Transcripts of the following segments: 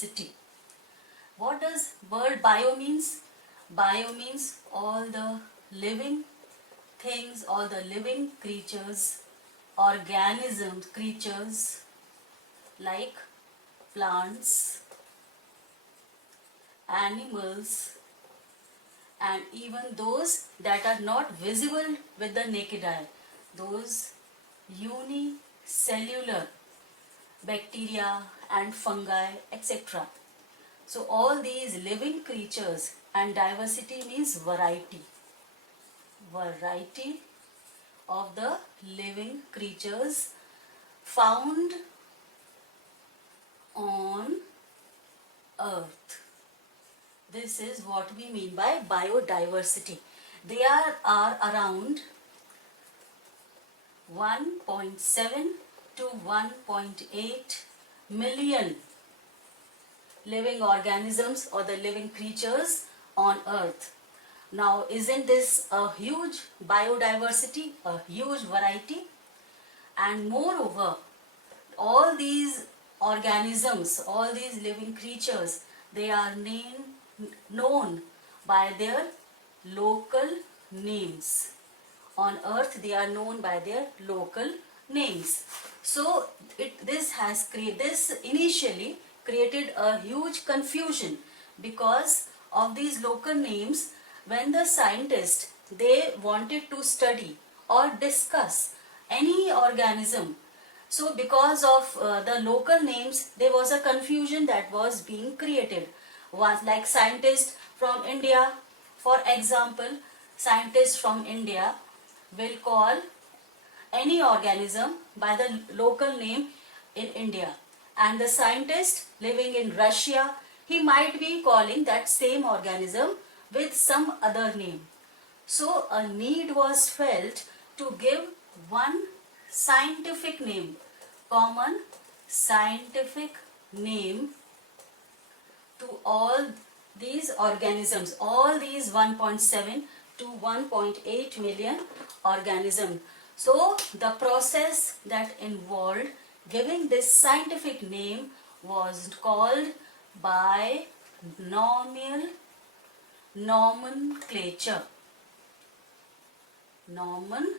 biodiversity. What does word bio means? Bio means all the living things, all the living creatures, organisms, creatures like plants, animals, and even those that are not visible with the naked eye, those unicellular bacteria and fungi, etc. So all these living creatures, and diversity means variety. Variety of the living creatures found on earth. This is what we mean by biodiversity. There are around 1.7 to 1.8 million living organisms or the living creatures on earth. Now, isn't this a huge biodiversity, a huge variety? And moreover, all these organisms, all these living creatures, they are known by their local names. On earth, they are known by their local names. So this initially created a huge confusion because of these local names. When the scientists, they wanted to study or discuss any organism, so because of the local names, there was a confusion that was being created. Like scientists from India, for example, scientists from India will call any organism by the local name in India, and the scientist living in Russia, he might be calling that same organism with some other name. So a need was felt to give one scientific name, common scientific name to all these organisms, all these 1.7 to 1.8 million organisms. So the process that involved giving this scientific name was called binomial nomenclature. Nomenclature.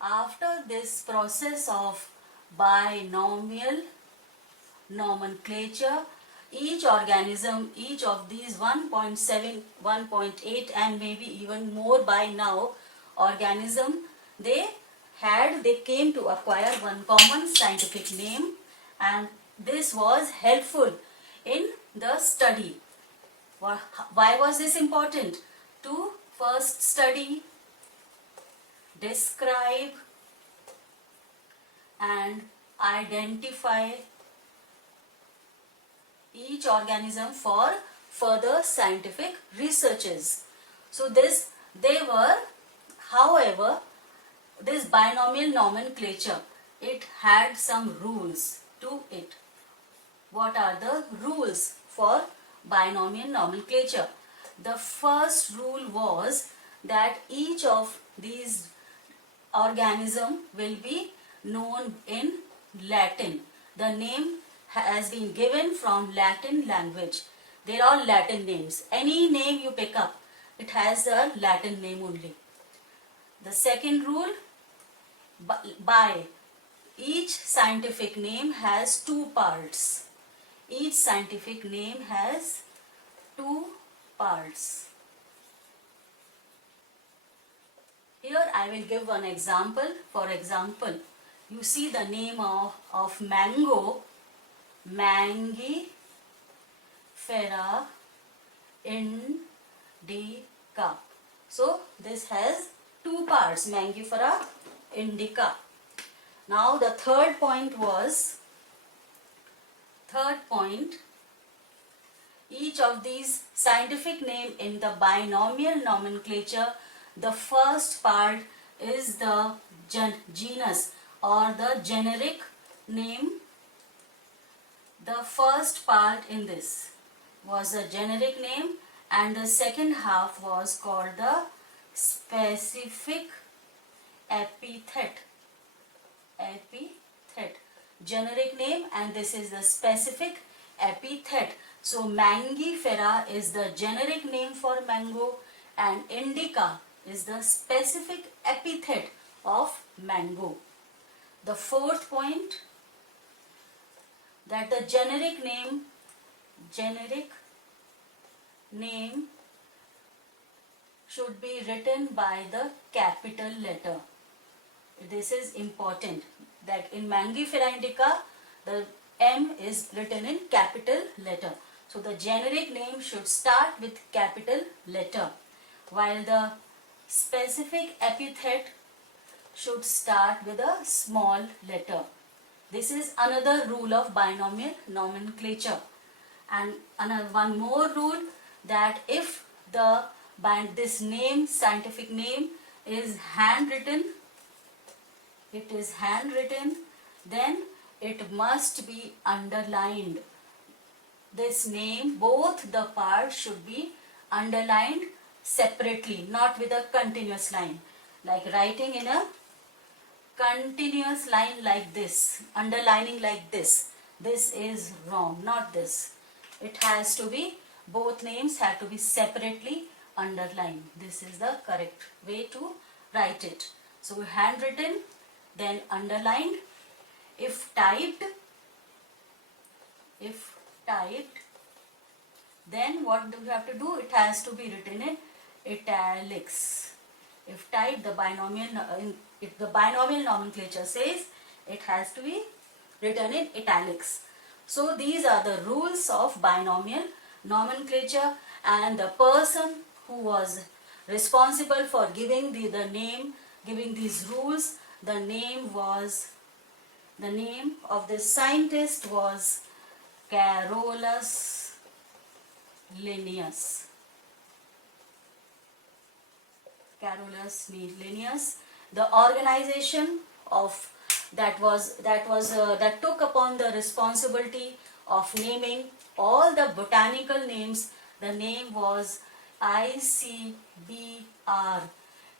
After this process of binomial nomenclature, each organism, each of these 1.7, 1.8 and maybe even more by now organism, they came to acquire one common scientific name, and this was helpful in the study. Why was this important? To first study, describe and identify each organism for further scientific researches. So however, this binomial nomenclature, it had some rules to it. What are the rules for binomial nomenclature? The first rule was that each of these organism will be known in Latin. The name has been given from Latin language. They are all Latin names. Any name you pick up, it has a Latin name only. The second rule, by each scientific name has two parts. Each scientific name has two parts. Here I will give one example. For example, you see the name of mango, Mangifera indica. So this has two parts, Mangifera indica. Now the third point, each of these scientific name in the binomial nomenclature, the first part is the genus or the generic name. The first part in this was a generic name, and the second half was called the specific epithet. epithet. Generic name, and this is the specific epithet. So Mangifera is the generic name for mango, and indica is the specific epithet of mango. The fourth point, that the generic name should be written by the capital letter. This is important, that in Mangifera indica the M is written in capital letter. So the generic name should start with capital letter, while the specific epithet should start with a small letter. This is another rule of binomial nomenclature. And one more rule, that if this name, scientific name, is handwritten, then it must be underlined. This name, both the parts should be underlined separately, not with a continuous line. Like writing in a continuous line like this, underlining like this. This is wrong, not this. It has to be, both names have to be separately underlined. This is the correct way to write it. So handwritten, then underlined. If typed, then what do we have to do? It has to be written in italics. If typed, the binomial nomenclature says it has to be written in italics. So these are the rules of binomial nomenclature, and the person who was responsible for giving the name, giving these rules, the name of the scientist was Carolus Linnaeus. The organization that took upon the responsibility of naming all the botanical names, the name was ICBR,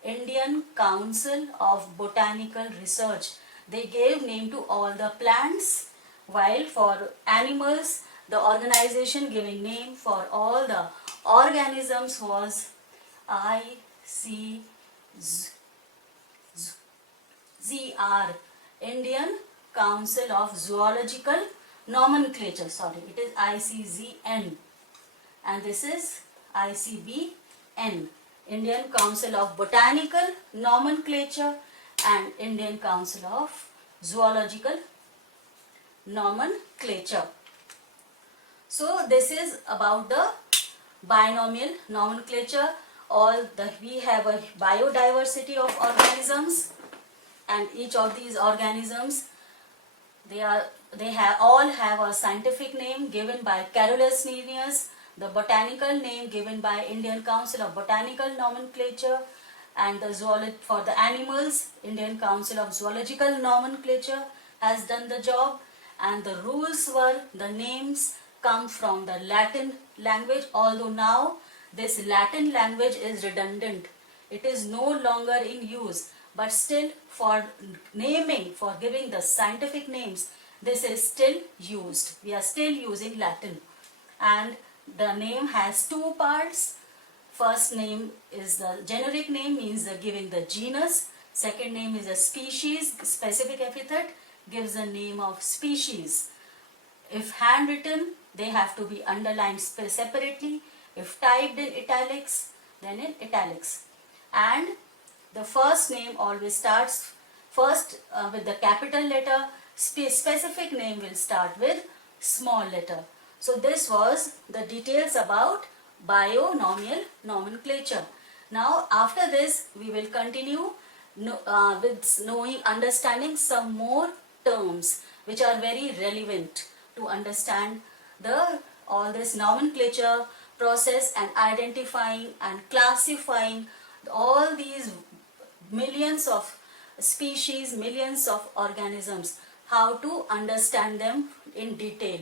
Indian Council of Botanical Research. They gave name to all the plants, while for animals, the organization giving name for all the organisms was ICZR, Indian Council of Zoological Nomenclature. It is ICZN, and this is ICBN, Indian Council of Botanical Nomenclature and Indian Council of Zoological Nomenclature. So this is about the binomial nomenclature. We have a biodiversity of organisms, and each of these organisms, all have a scientific name given by Carolus Linnaeus, the botanical name given by Indian Council of Botanical Nomenclature, and for the animals, Indian Council of Zoological Nomenclature has done the job. And the rules were, the names come from the Latin language, although now this Latin language is redundant. It is no longer in use, but still for naming, for giving the scientific names, this is still used. We are still using Latin. And the name has two parts. First name is the generic name, means giving the genus. Second name is a species, specific epithet, gives the name of species. If handwritten, they have to be underlined separately. If typed in italics, then in italics. And the first name always starts first with the capital letter. Specific name will start with small letter. So this was the details about binomial nomenclature. Now after this, we will continue with understanding some more terms which are very relevant to understand all this nomenclature process, and identifying and classifying all these millions of species, millions of organisms, how to understand them in detail.